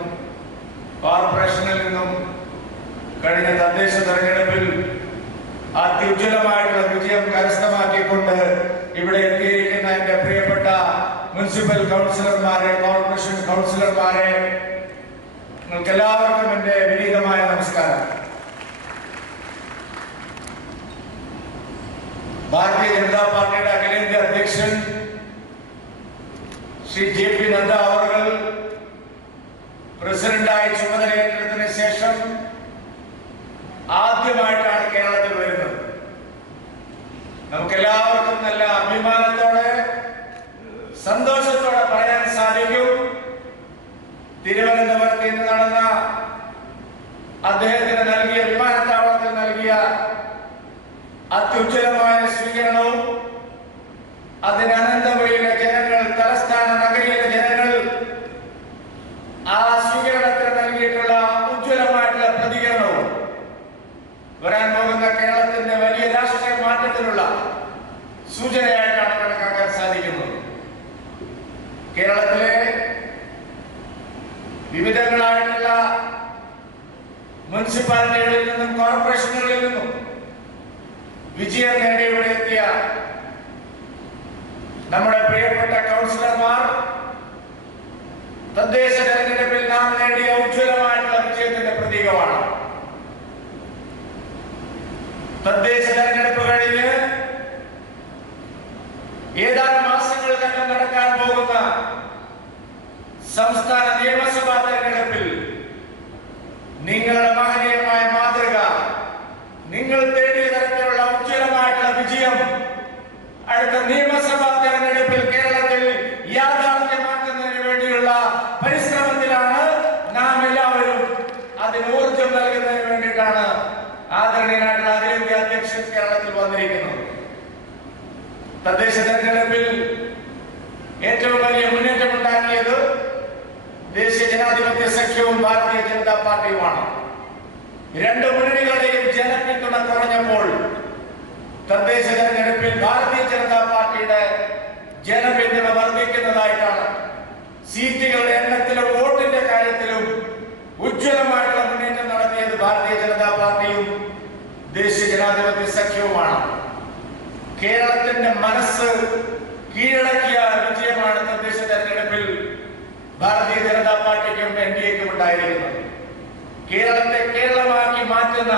കോർപ്പറേഷനിൽ നിന്നും കഴിഞ്ഞ തദ്ദേശ തെരഞ്ഞെടുപ്പിൽ അത്യുജ്വലമായിട്ടുള്ള വിജയം കരസ്ഥമാക്കിക്കൊണ്ട് ഇവിടെ എത്തിയിരിക്കുന്ന എന്റെ പ്രിയപ്പെട്ട മുനിസിപ്പൽ കൗൺസിലർമാരെ, കോർപ്പറേഷൻ കൗൺസിലർമാരെ, നിങ്ങൾക്ക് എല്ലാവർക്കും എന്റെ വിനീതമായ നമസ്കാരം. ഭാരതീയ ജനതാ പാർട്ടിയുടെ അഖിലേന്ത്യാ അധ്യക്ഷൻ ശ്രീ JP നദ്ദ അവർ പ്രസിഡന്റായി ചുമതലയേറ്റെടുത്തതിന് ശേഷം ആദ്യമായിട്ടാണ് കേരളത്തിൽ വരുന്നത്. നമുക്കെല്ലാവർക്കും നല്ല അഭിമാനത്തോടെ സന്തോഷത്തോടെ പറയാൻ സാധിക്കും, തിരുവനന്തപുരത്ത് ഇന്ന് നടന്ന അദ്ദേഹത്തിന് നൽകിയ വിമാനത്താവളത്തിൽ നൽകിയ അത്യുജ്വലമായ സ്വീകരണവും അതിന് അനന്തപുരിയിലെ ജനങ്ങൾ, തലസ്ഥാന നഗരിയിലെ ജനങ്ങൾ ആ സ്വീകരണത്തിന് നൽകിയിട്ടുള്ള ഉജ്ജ്വലമായിട്ടുള്ള പ്രതികരണവും വരാൻ പോകുന്ന കേരളത്തിന്റെ വലിയ രാഷ്ട്രീയ മാറ്റത്തിനുള്ള സൂചനയായിട്ടാണ് കണക്കാക്കാൻ സാധിക്കുന്നത്. കേരളത്തിലെ വിവിധങ്ങളായിട്ടുള്ള മുനിസിപ്പാലിറ്റികളിൽ നിന്നും കോർപ്പറേഷനുകളിൽ നിന്നും വിജയം നേടി ഇവിടെ എത്തിയ നമ്മുടെ പ്രിയപ്പെട്ട കൗൺസിലർമാർ തദ്ദേശ തെരഞ്ഞെടുപ്പിൽ നാം നേടിയ ഉജ്ജ്വലമായിട്ടുള്ള വിജയത്തിന്റെ പ്രതീകമാണ്. തദ്ദേശ തെരഞ്ഞെടുപ്പ് കഴിഞ്ഞ് ഏതാനും മാസങ്ങൾക്കകം നടക്കാൻ പോകുന്ന സംസ്ഥാന നിയമസഭാ തെരഞ്ഞെടുപ്പിൽ നിങ്ങളുടെ മഹനീയമായ മാതൃക, നിങ്ങൾ തേടിയ തരത്തിലുള്ള ഉജ്ജ്വലമായിട്ടുള്ള വിജയം അടുത്ത നിയമസഭാ തെരഞ്ഞെടുപ്പിൽ കേരളത്തിൽ യാഥാർത്ഥ്യമാക്കുന്നതിന് വേണ്ടിയുള്ള പരിശ്രമത്തിലാണ് നാം എല്ലാവരും. അതിന് ഊർജം നൽകുന്നതിന് വേണ്ടിയിട്ടാണ് ആദരണീയനായിട്ടുള്ള അഖിലേന്ത്യാ അധ്യക്ഷൻ കേരളത്തിൽ വന്നിരിക്കുന്നത്. തദ്ദേശ തെരഞ്ഞെടുപ്പിൽ ഏറ്റവും വലിയ മുന്നേറ്റമുണ്ടാക്കിയത് ദേശീയ ജനാധിപത്യ സഖ്യവും ഭാരതീയ ജനതാ പാർട്ടിയുമാണ്. രണ്ട് മുന്നണികളുടെയും ജനപിന്തുണ കുറഞ്ഞപ്പോൾ തദ്ദേശ തെരഞ്ഞെടുപ്പിൽ ഭാരതീയ ജനതാ പാർട്ടിയുടെ ജനപിന്തുണ വർദ്ധിക്കുന്നതായിട്ടാണ്. സീറ്റുകളുടെ എണ്ണത്തിലും വോട്ടിന്റെ കാര്യത്തിലും ഉജ്ജ്വലമായിട്ടുള്ള മുന്നേറ്റം നടത്തിയത് ഭാരതീയ ജനതാ പാർട്ടിയും ദേശീയ ജനാധിപത്യ സഖ്യവുമാണ്. കേരളത്തിന്റെ മനസ്സ്, കീഴടക്കിയ വിജയമാണ് തദ്ദേശ തെരഞ്ഞെടുപ്പിൽ ഭാരതീയ ജനതാ പാർട്ടിക്കും NDAക്കും ഉണ്ടായിരിക്കുന്നത്. കേരളത്തെ കേരളമാക്കി മാറ്റുന്ന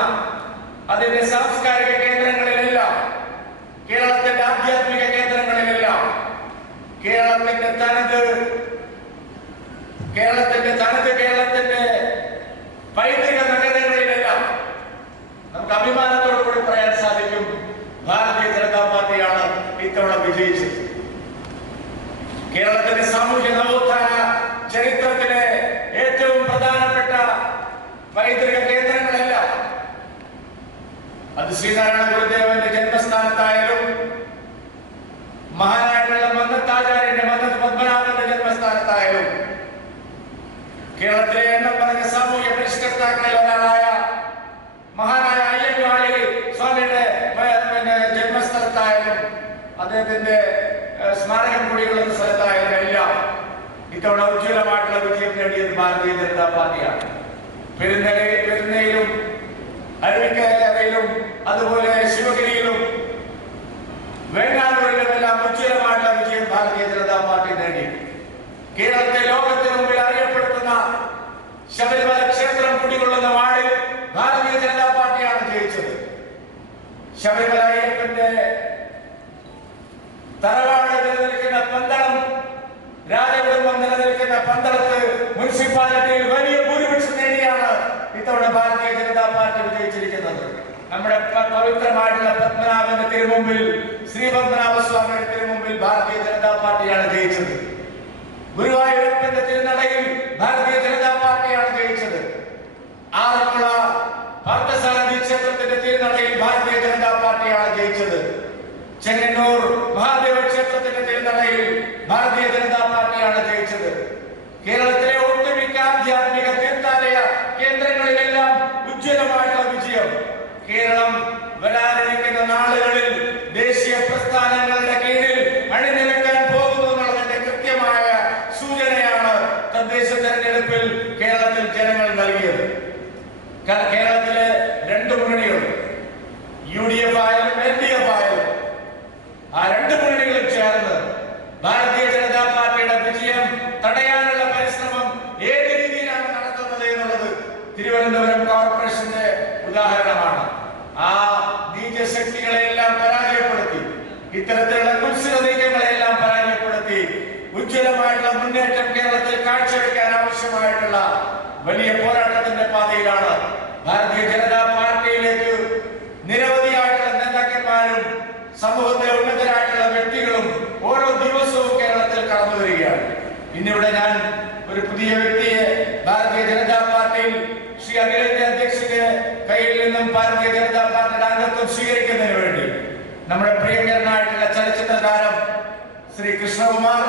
അതിന്റെ സാംസ്കാരിക കേന്ദ്രങ്ങളിലെല്ലാം, കേരളത്തിന്റെ ആധ്യാത്മിക കേന്ദ്രങ്ങളിലെല്ലാം, കേരളത്തിന്റെ തനത് കേരളത്തിന്റെ പൈതൃക നഗരങ്ങളിലെല്ലാം നമുക്ക് അഭിമാനത്തോടു കൂടി പറയാൻ സാധിക്കും, ഭാരതീയ ജനതാ പാർട്ടിയാണ് ഇത്തവണ വിജയിച്ചത്. കേരളത്തിന്റെ സാമൂഹ്യ നവോത്ഥാന ചരിത്രത്തിലെ ഏറ്റവും പ്രധാനപ്പെട്ട പൈതൃക കേന്ദ്രങ്ങളെല്ലാം, അത് ശ്രീനാരായണ ഗുരുദേവന്റെ ജന്മസ്ഥാനത്തായാലും, മഹാനായിട്ടുള്ള മന്നത്താചാര്യന്റെ മന്നത്ത് പത്മനാഭന്റെ ജന്മസ്ഥാനത്തായാലും, കേരളത്തിലെ എണ്ണം പറഞ്ഞ സാമൂഹ്യ പരിഷ്കർത്താക്കളിൽ ഒരാളായ മഹാനായ അയ്യങ്കാളി സ്വാമിയുടെ ജന്മസ്ഥലത്തായാലും, അദ്ദേഹത്തിന്റെ സ്മാരകം കൂടിയുള്ള സ്ഥലത്തായാലും എല്ലാം ഇത്തവണ ഉജ്ജ്വലമായിട്ടുള്ള വിജയം നേടിയത് ഭാരതീയ ജനതാ പാർട്ടിയാണ്. പെരുന്നയിലും അരുവിക്കരയിലും അതുപോലെ ശിവഗിരിയിലും വെങ്ങാനൂരിലും എല്ലാം ഉജ്ജ്വലമായിട്ടുള്ള വിജയം ഭാരതീയ ജനതാ പാർട്ടി നേടി. കേരളത്തെ ലോകത്തിന് മുമ്പിൽ അറിയപ്പെടുത്തുന്ന ശബരിമല ക്ഷേത്രം കുടികൊള്ളുന്ന വാർഡിൽ ഭാരതീയ ജനതാ പാർട്ടിയാണ് ജയിച്ചത്. ശബരിമല അയ്യപ്പന്റെ തറവാട് നിലനിൽക്കുന്ന പന്തളം, രാജകുടുംബം നിലനിൽക്കുന്ന പന്തളത്ത് മുനിസിപ്പാലിറ്റിയിൽ വലിയ ഭൂരിപക്ഷം നേടിയാണ് ഇത്തവണ ഭാരതീയ ജനതാ പാർട്ടി വിജയിച്ചിരിക്കുന്നത്. നമ്മുടെ പവിത്രമായിട്ടുള്ള പത്മനാഭന്റെ തിരുമുമ്പിൽ, ശ്രീ പത്മനാഭസ്വാമിയുടെ തിരുമുമ്പിൽ ഭാരതീയ ജനതാ പാർട്ടിയാണ് ജയിച്ചത്. ഗുരുവായൂരപ്പന്റെ തിരുനടയിൽ ഭാരതീയ ജനതാ പാർട്ടിയാണ് ജയിച്ചത്. ആറന്മുള പാർത്ഥസാരഥി ക്ഷേത്രത്തിന്റെ തിരുനടയിൽ ഭാരതീയ ജനതാ പാർട്ടിയാണ് ജയിച്ചത്. ചെങ്ങന്നൂർ മഹാദേവ ക്ഷേത്രത്തിന്റെ തിരുനടയിൽ ഭാരതീയ ജനതാ പാർട്ടിയാണ് ജയിച്ചത്. കേരളത്തിലെ ഒട്ടുമിക്ക ആധ്യാത്മിക തീർത്ഥാലയ കേന്ദ്രങ്ങളിലെല്ലാം ഉജ്ജ്വലമായിട്ടുള്ള വിജയം. കേരളം വരാനിരിക്കുന്ന നാളുകളിൽ ദേശീയ പ്രസ്ഥാനങ്ങളുടെ കീഴിൽ അണിനിരക്കാൻ പോകുന്നു എന്നുള്ളതിന്റെ കൃത്യമായ സൂചനയാണ് തദ്ദേശ തെരഞ്ഞെടുപ്പിൽ കേരളത്തിൽ ജനങ്ങൾ നൽകിയത്. കേരളത്തിലെ രണ്ട് മുന്നണികളുണ്ട്, UDF ആയാലും LDF ആയാലും. ആ രണ്ട് മുന്നണികളും ചേർന്ന് ഭാരതീയ ജനതാ പാർട്ടിയുടെ വിജയം തടയാനുള്ള പരിശ്രമം ഏത് രീതിയിലാണ് നടത്തുന്നത് എന്നുള്ളത് തിരുവനന്തപുരം കോർപ്പറേഷന്റെ ഉദാഹരണമാണ്. ആ നീചശക്തികളെല്ലാം പരാജയപ്പെടുത്തി, ഇത്തരത്തിലുള്ള കുത്സിത നീക്കങ്ങളെല്ലാം പരാജയപ്പെടുത്തി ഉജ്ജ്വലമായിട്ടുള്ള മുന്നേറ്റം കേരളത്തിൽ കാഴ്ചവെക്കാൻ ആവശ്യമായിട്ടുള്ള വലിയ പോരാട്ടത്തിന്റെ പാതയിലാണ് ഭാരതീയ ജനതാ പാർട്ടിയിലേക്ക് നിരവധിയായിട്ടുള്ള നേതാക്കന്മാരും സമൂഹത്തിലെ ഉന്നതരായിട്ടുള്ള വ്യക്തികളും ഓരോ ദിവസവും കേരളത്തിൽ കടന്നു വരികയാണ്. ഇന്നിവിടെ ഞാൻ ഒരു പുതിയ വ്യക്തിയെ ഭാരതീയ ജനതാ പാർട്ടിയിൽ ശ്രീ അഖിലേന്ത്യാ അധ്യക്ഷന്റെ കയ്യിൽ നിന്നും ഭാരതീയ ജനതാ പാർട്ടിയുടെ അംഗത്വം സ്വീകരിക്കുന്നതിന് വേണ്ടി നമ്മുടെ പ്രിയങ്കരനായിട്ടുള്ള ചലച്ചിത്ര താരം ശ്രീ കൃഷ്ണകുമാർ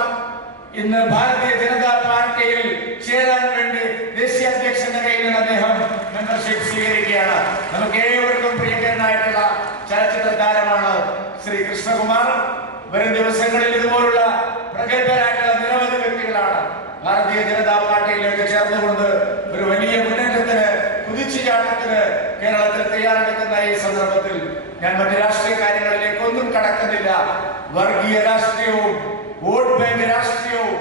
ഇന്ന് ഭാരതീയ ജനതാ പാർട്ടിയിൽ ചേരാൻ വേണ്ടി ദേശീയ അധ്യക്ഷന്റെ കയ്യിൽ നിന്ന് അദ്ദേഹം മെമ്പർഷിപ്പ് സ്വീകരിക്കുകയാണ്. നമുക്ക് ഏവർക്കും പ്രിയങ്കരനായിട്ടുള്ള ചലച്ചിത്ര താരമാണ് ശ്രീ കൃഷ്ണകുമാർ. വരും ദിവസങ്ങളിൽ ഇതുപോലുള്ള പ്രഗത്ഭരായിട്ടുള്ള നിരവധി വ്യക്തികളാണ് ഭാരതീയ ജനതാ പാർട്ടിയിലേക്ക് ചേർന്നുകൊണ്ട് ഒരു വലിയ മുന്നേറ്റത്തിന്, കുതിച്ചുചാട്ടത്തിന് കേരളത്തിൽ തയ്യാറെടുക്കുന്ന ഈ സന്ദർഭത്തിൽ ഞാൻ മറ്റ് രാഷ്ട്രീയ കാര്യങ്ങളിലേക്ക് ഒന്നും കടക്കുന്നില്ല. വർഗീയ രാഷ്ട്രീയവും വോട്ട് ബാങ്ക് രാഷ്ട്രീയവും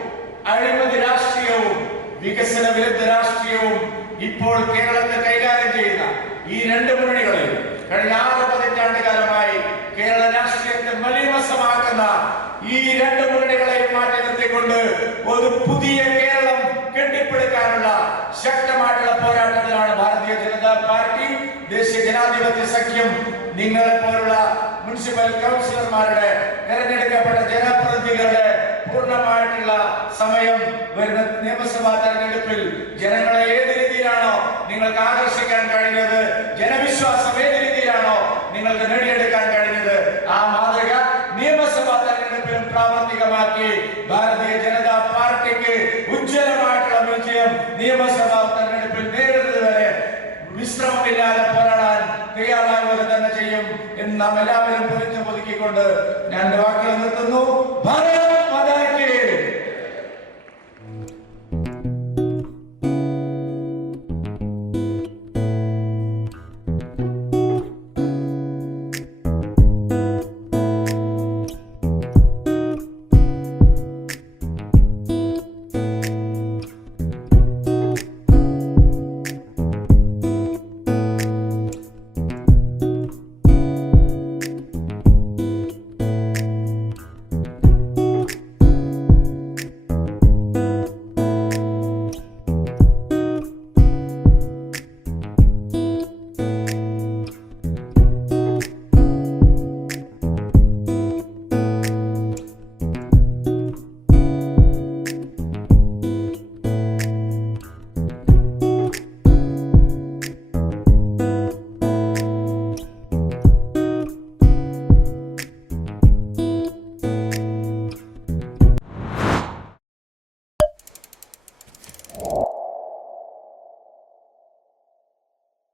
അഴിമതി രാഷ്ട്രീയവും വികസന വിരുദ്ധ രാഷ്ട്രീയവും ഇപ്പോൾ കേരളത്തെ കൈകാര്യം ചെയ്യുന്ന ഈ രണ്ട് മുന്നണികളിൽ കഴിഞ്ഞ 6 പതിറ്റാണ്ട് കാലമായി കേരള രാഷ്ട്രീയത്തെ മലീമസമാക്കുന്ന ഈ രണ്ട് മുന്നണികളെയും മാറ്റി നിർത്തിക്കൊണ്ട് ഒരു പുതിയ കേരളം കെട്ടിപ്പടുക്കാനുള്ള ശക്തമായിട്ടുള്ള പോരാട്ടത്തിലാണ് ഭാരതീയ ജനതാ പാർട്ടി. ദേശീയ ജനാധിപത്യ സഖ്യം നിങ്ങളെ പോലുള്ള മുനിസിപ്പൽ കൗൺസിലർമാരുടെ തെരഞ്ഞെടുക്കപ്പെട്ട ജനപ്രതിനിധികളുടെ പൂർണ്ണമായിട്ടുള്ള സമയം വരുന്ന നിയമസഭാ തെരഞ്ഞെടുപ്പിൽ ജനങ്ങളെ ഏത് രീതിയിലാണോ നിങ്ങൾക്ക് ആകർഷിക്കാൻ കഴിഞ്ഞത്, ജനവിശ്വാസം ഏത് രീതിയിലാണോ നിങ്ങൾക്ക് നേടിയെടുക്കാൻ കഴിഞ്ഞത്, ആ മാതൃക നിയമസഭാ തെരഞ്ഞെടുപ്പിലും പ്രാവർത്തികമാക്കി ഭാരതീയ ജനതാ പാർട്ടിക്ക് ഉജ്ജ്വലമായിട്ടുള്ള വിജയം നിയമസഭാ തെരഞ്ഞെടുപ്പിൽ നേടുന്നത് വരെ വിശ്രമമില്ലാതെ പോരാടാൻ തയ്യാറാവുക തന്നെ ചെയ്യും എന്ന് നാം എല്ലാവരും പൊതിഞ്ഞു പുതുക്കിക്കൊണ്ട് ഞാൻ വാക്കുകൾ നിർത്തുന്നു. ഭാരത് മാതാ